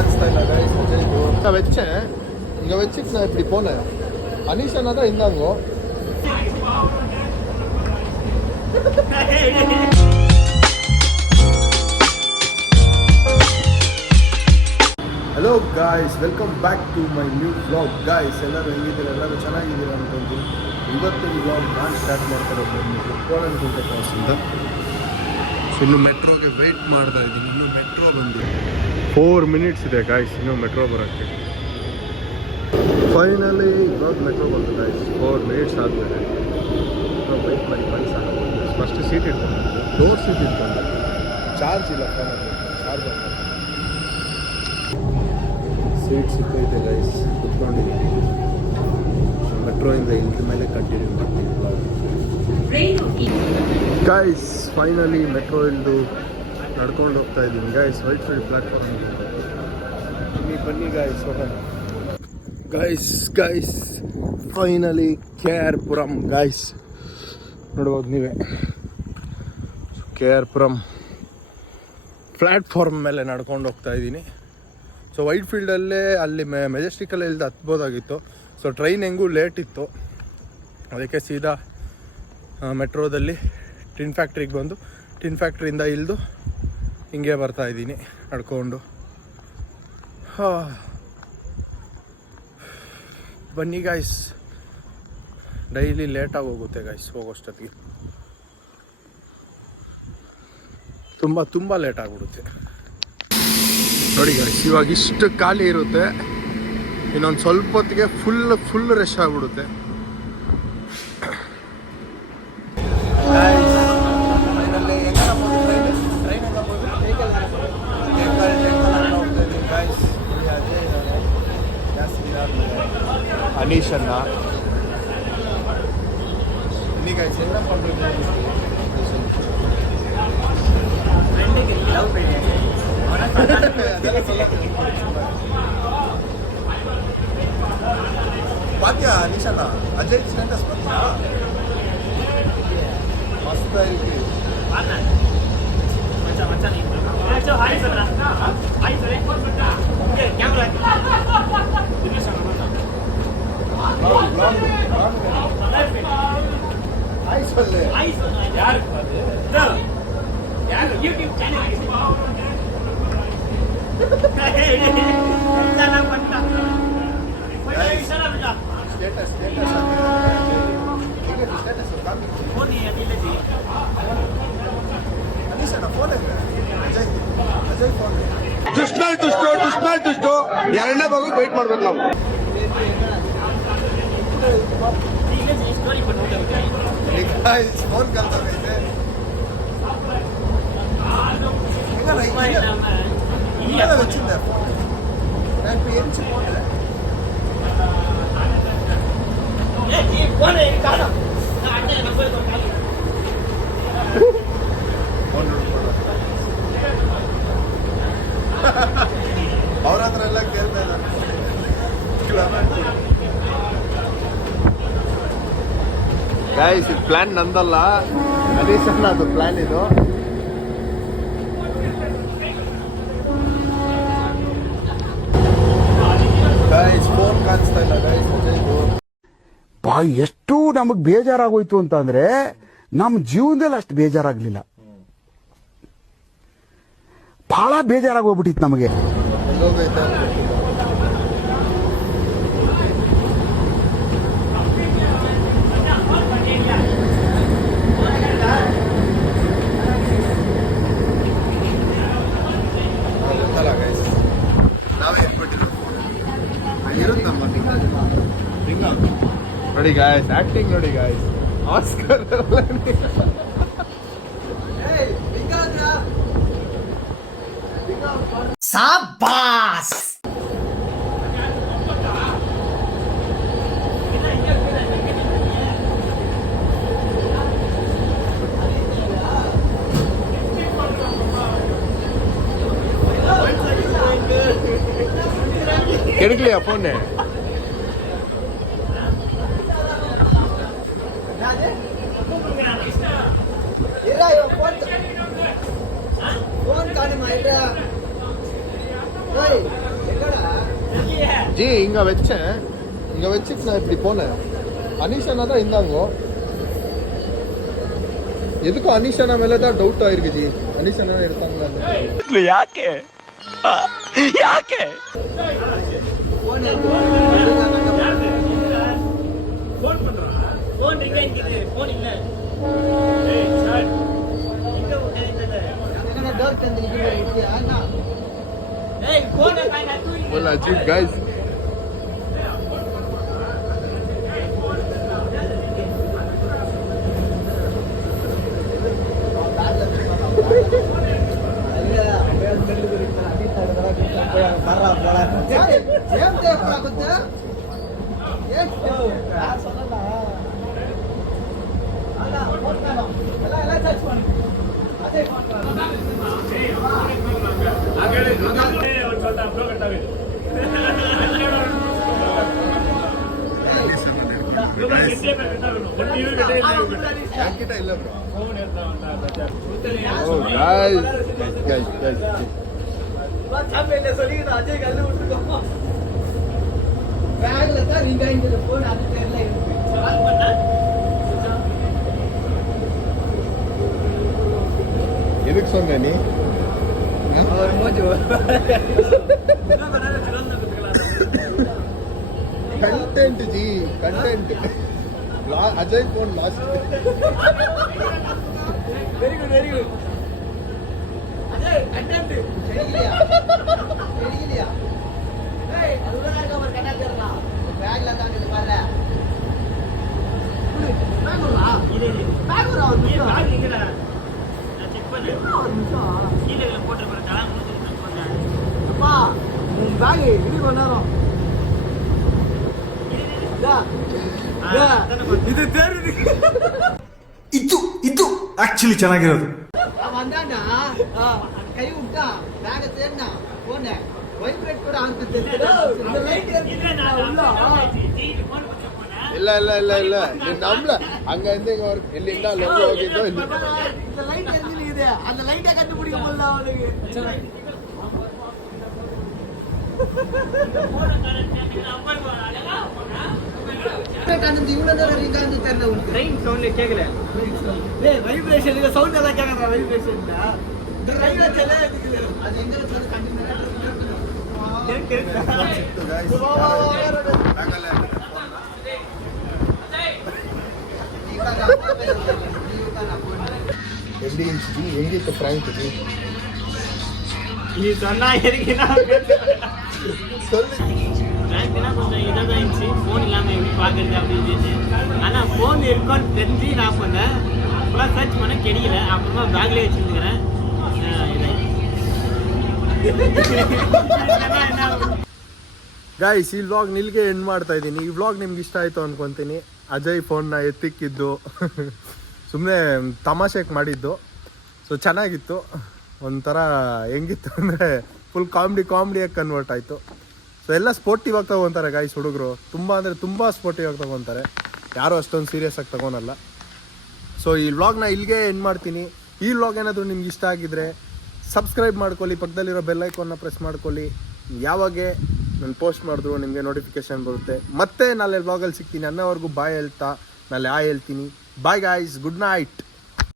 கான்ஸ்டா இல்ல गाइस நான் வெச்சேன் இங்க வெச்சிட்டு நான் இப்படி போனேன் அனிஷனா தான் இருந்தாங்க Hello guys, welcome back to my new vlog. Guys, ಎಲ್ಲರೂ ಹೇಗಿದ್ದೀರಾ? ಎಲ್ಲರೂ ಚೆನ್ನಾಗಿದ್ದೀರಾ ಅನ್ಕೊಂತೀನಿ. ಇವತ್ತಿನ vlog ನಾನು ಸ್ಟಾರ್ಟ್ ಮಾಡ್ತಾ ಇರೋದು ಕೋಣನಕುಂಟೆ ಕ್ರಾಸ್ ಇಂದ. ಇನ್ನು ಮೆಟ್ರೋಗೆ ವೇಟ್ ಮಾಡ್ತಾ ಇದ್ದೀನಿ. ಇನ್ನು ಮೆಟ್ರೋ ಬಂದಿದೆ. 4 minutes ಇದೆ guys ಇನ್ನು ಮೆಟ್ರೋ ಬರೋಕ್ಕೆ. ಫೈನಲಿ ಇವಾಗ ಮೆಟ್ರೋ ಬಂತು guys. 4 minutes ಆದಮೇಲೆ ವೇಟ್ ಮಾಡಿ ಸಾಕು. ಫಸ್ಟ್ ಸೀಟ್ ಇಟ್ಕೊಂಡು ಡೋರ್ ಸೀಟ್ ಇಟ್ಕೊಂಡು ಚಾರ್ಜ್ ಇಲ್ಲ ಫೋನಲ್ಲಿ ಚಾರ್ಜ್ ಆಗ್ತದೆ. ಸೀಟ್ ಸಿಕ್ಕೈತೆ ಗೈಸ್ ಕುತ್ಕೊಂಡಿದ್ದೀನಿ ಮೆಟ್ರೋಯಿಂದ ಇಳಿದ ಮೇಲೆ ಕಂಟಿನ್ಯೂ ಮಾಡ್ತೀನಿ ಗೈಸ್ ಫೈನಲಿ ಮೆಟ್ರೋ ಇಳಿದು ನಡ್ಕೊಂಡು ಹೋಗ್ತಾ ಇದ್ದೀನಿ ಗೈಸ್ ವೈಟ್ ಫೀಲ್ಡ್ ಪ್ಲಾಟ್ಫಾರ್ಮ್ ಬನ್ನಿ ಗೈಸ್ ಹೋಗೋಣ ಗೈಸ್ ಫೈನಲಿ KR ಪುರಂ ಗೈಸ್ ನೋಡ್ಬೋದು ನೀವೇ KR ಪುರಂ ಪ್ಲ್ಯಾಟ್ಫಾರ್ಮ್ ಮೇಲೆ ನಡ್ಕೊಂಡು ಹೋಗ್ತಾ ಇದ್ದೀನಿ ಸೊ ವೈಟ್ ಫೀಲ್ಡಲ್ಲೇ ಅಲ್ಲಿ ಮೆಜೆಸ್ಟಿಕಲ್ಲಿ ಇಲ್ದು ಹತ್ಬೋದಾಗಿತ್ತು ಸೊ ಟ್ರೈನ್ ಹೆಂಗೂ ಲೇಟ್ ಇತ್ತು ಅದಕ್ಕೆ ಸೀದಾ ಮೆಟ್ರೋದಲ್ಲಿ ಟಿನ್ ಫ್ಯಾಕ್ಟ್ರಿಗೆ ಬಂದು ಟಿನ್ ಫ್ಯಾಕ್ಟ್ರಿಯಿಂದ ಇಳಿದು ಹಿಂಗೆ ಬರ್ತಾಯಿದ್ದೀನಿ ನಡ್ಕೊಂಡು ಬನ್ನಿ ಗಾಯ್ಸ್ ಡೈಲಿ ಲೇಟಾಗಿ ಹೋಗುತ್ತೆ ಗಾಯ್ಸ್ ಹೋಗೋಷ್ಟೊತ್ತಿಗೆ ತುಂಬ ಲೇಟ್ ಆಗಿಬಿಡುತ್ತೆ ನೋಡಿ ಗಾಯ್ಸ್ ಇವಾಗ ಇಷ್ಟು ಖಾಲಿ ಇರುತ್ತೆ ಇನ್ನೊಂದು ಸ್ವಲ್ಪ ಹೊತ್ತಿಗೆ ಫುಲ್ ರಶ್ ಆಗಿಬಿಡುತ್ತೆ ಅನೀಶನ್ನ என்ன பண்ணுறது பாத்தியா நிஷானா அஜய் ஸ்டேட்டஸ் பாத்தியா மஸ்தா இருக்கு மச்சான் மச்சான் ஏச்சோ ஹாய் சொல்றா ஹாய் சொல்றே ஓகே கேமரா இன்னும் சொல்றா ஹாய் சொல்லு ஹாய் சொல்லு யார் அது யார் YouTube சேனல் ದುಷ್ಟೋ ಎರಡನೇ ಭಾಗ ವೇಟ್ ಮಾಡ್ಬೇಕು ನಾವು ಫೋನ್ ಕಲ್ತೈತೆ வச்சிருந்த நான் இப்போ எரிச்சு போனேன் ಅವ್ರ ಹತ್ರ ಎಲ್ಲ ಕೇಳ್ತಾ ಇಲ್ಲ ಗೈಸ್ ಇದು ಪ್ಲಾನ್ ನಂದಲ್ಲ ಅದೇ ಸಣ್ಣ ಅದು ಪ್ಲಾನ್ ಇದು ಎಷ್ಟು ನಮಗ್ ಬೇಜಾರಾಗೋಯ್ತು ಅಂತಂದ್ರೆ ನಮ್ಮ ಜೀವನದಲ್ಲಿ ಅಷ್ಟು ಬೇಜಾರಾಗ್ಲಿಲ್ಲ ಬಹಳ ಬೇಜಾರಾಗೋಗ್ಬಿಟ್ಟಿತ್ತು ನಮಗೆ ನೋಡಿ ಗಾಯ್ಸ್ ಆಕ್ಟಿಂಗ್ ನೋಡಿ ಗಾಯ್ಸ್ ಆಸ್ಕರ್ ಸಾಬಾಸ್ ಕೆಡಕ್ಲಿಯಾ ಫೋನ್ ಫೋನ್ ಕಾಣಿ ಮಾಡಿದ್ರ ஜி இங்கே வச்சேன், இங்கே வச்சுட்டு நான் இப்படி போனேன். அனிஷானா தான் இருந்தாங்க. எதுக்கும் அனிஷானா மேலே தான் டவுட் ஆயிருக்கு ஜி. அனிஷானா இருக்காங்களா ಯಾಕೆ ಯಾಕೆ Well, Ajit, guys. Oh, guys. எதுக்கு சொன்ன நீ? Content ji, content. Ajay phone last. Very good Ajay content सही लिया ए उधर का ऊपर कटा कर रहा बैग लगा के मार रहा बैग रहा ये बैग निकला நான் செக் பண்ணேன் ஒரு நிமிஷம் கீழ போட்டு போற கலாம் செக் பண்ணேன் அப்பா உன் பேக் இது பண்ணாரோம் ಇದು ಇದು ಇದು ಆಕ್ಚುಲಿ ಚೆನ್ನಾಗಿರೋದು ಬಂದಾನ ಕೈ ಉಂಟ ಬ್ಯಾಗ ಸೇರ್ನ ಫೋನ್ ವೈಬ್ರೇಟ್ ಕೂಡ ಆಗ್ತದೆ ಇಲ್ಲ ನಮ್ಲ ಹಂಗಂದ್ರೆ ಇಲ್ಲಿಂದ ಲೋಕ ಹೋಗಿದ್ದು ಇಲ್ಲಿ இந்த லைட் எரிஞ்சு ಇದೆ அந்த லைட்டை கண்டுபிடிக்க முடியல அவனுக்கு இவ்வளவு நேரம் இருக்கான்னு தெரியல உனக்கு ட்ரெயின் சவுண்ட் கேட்கல டேய் வைப்ரேஷன் இல்ல சவுண்ட் எல்லாம் கேக்குறா வைப்ரேஷன் ட்ரெயின் செல்ல அது எங்க வந்து கண்டினியூ ಹೆಂಗಿತ್ತು ಫ್ರಾಂಕ್ நீ சொன்னா எதுக்கு நான் ஃப்ராங்க்னா கொஞ்சம் இதாக தான் இருந்துச்சு ஃபோன் இல்லாமல் எப்படி பார்க்குறது அப்படின்னு. ஆனால் ஃபோன் இருக்குன்னு தெரிஞ்சு நான் பண்ணேன். ஃபுல்லாக சர்ச் பண்ண கிடைக்கல. அப்புறமா பேக்லேயே வச்சுருக்கிறேன். ಗಾಯ್ಸ್ ಈ ವ್ಲಾಗ್ ನಿಲ್ಗೆ ಎಂಡ್ ಮಾಡ್ತಾ ಇದ್ದೀನಿ. ಈ ವ್ಲಾಗ್ ನಿಮ್ಗೆ ಇಷ್ಟ ಆಯಿತು ಅನ್ಕೊತೀನಿ. ಅಜಯ್ ಫೋನ್ನ ಎತ್ತಿಕ್ಕಿದ್ದು ಸುಮ್ಮನೆ ತಮಾಷೆಗೆ ಮಾಡಿದ್ದು. ಸೊ ಚೆನ್ನಾಗಿತ್ತು. ಒಂಥರ ಹೆಂಗಿತ್ತು ಅಂದರೆ ಫುಲ್ ಕಾಮಿಡಿಯಾಗಿ ಕನ್ವರ್ಟ್ ಆಯಿತು. ಸೊ ಎಲ್ಲ ಸ್ಪೋರ್ಟಿವ್ ಆಗಿ ತಗೊತಾರೆ ಗಾಯ್ಸ್ ಹುಡುಗರು. ತುಂಬ ಅಂದರೆ ತುಂಬ ಸ್ಪೋರ್ಟಿವ್ ಆಗಿ ತಗೊತಾರೆ. ಯಾರೂ ಅಷ್ಟೊಂದು ಸೀರಿಯಸ್ ಆಗಿ ತಗೊಳಲ್ಲ. ಸೊ ಈ ವ್ಲಾಗ್ನ ಇಲ್ಲಿಗೆ ಎಂಡ್ ಮಾಡ್ತೀನಿ. ಈ ವ್ಲಾಗ್ ಏನಾದರೂ ನಿಮ್ಗೆ ಇಷ್ಟ ಆಗಿದ್ರೆ ಸಬ್ಸ್ಕ್ರೈಬ್ ಮಾಡ್ಕೊಳ್ಳಿ, ಪಕ್ಕದಲ್ಲಿರೋ ಬೆಲ್ ಐಕಾನ್ನ ಪ್ರೆಸ್ ಮಾಡ್ಕೊಳ್ಳಿ. ಯಾವಾಗ ನಾನು ಪೋಸ್ಟ್ ಮಾಡಿದ್ರು ನಿಮಗೆ ನೋಟಿಫಿಕೇಶನ್ ಬರುತ್ತೆ. ಮತ್ತೆ ನಾಳೆ ವ್ಲಾಗಲ್ಲಿ ಸಿಗ್ತೀನಿ. ಅನ್ನೋವರೆಗೂ ಬಾಯ್ ಹೇಳ್ತಾ ನಾಳೆ ಹೇಳ್ತೀನಿ. Bye guys, good night.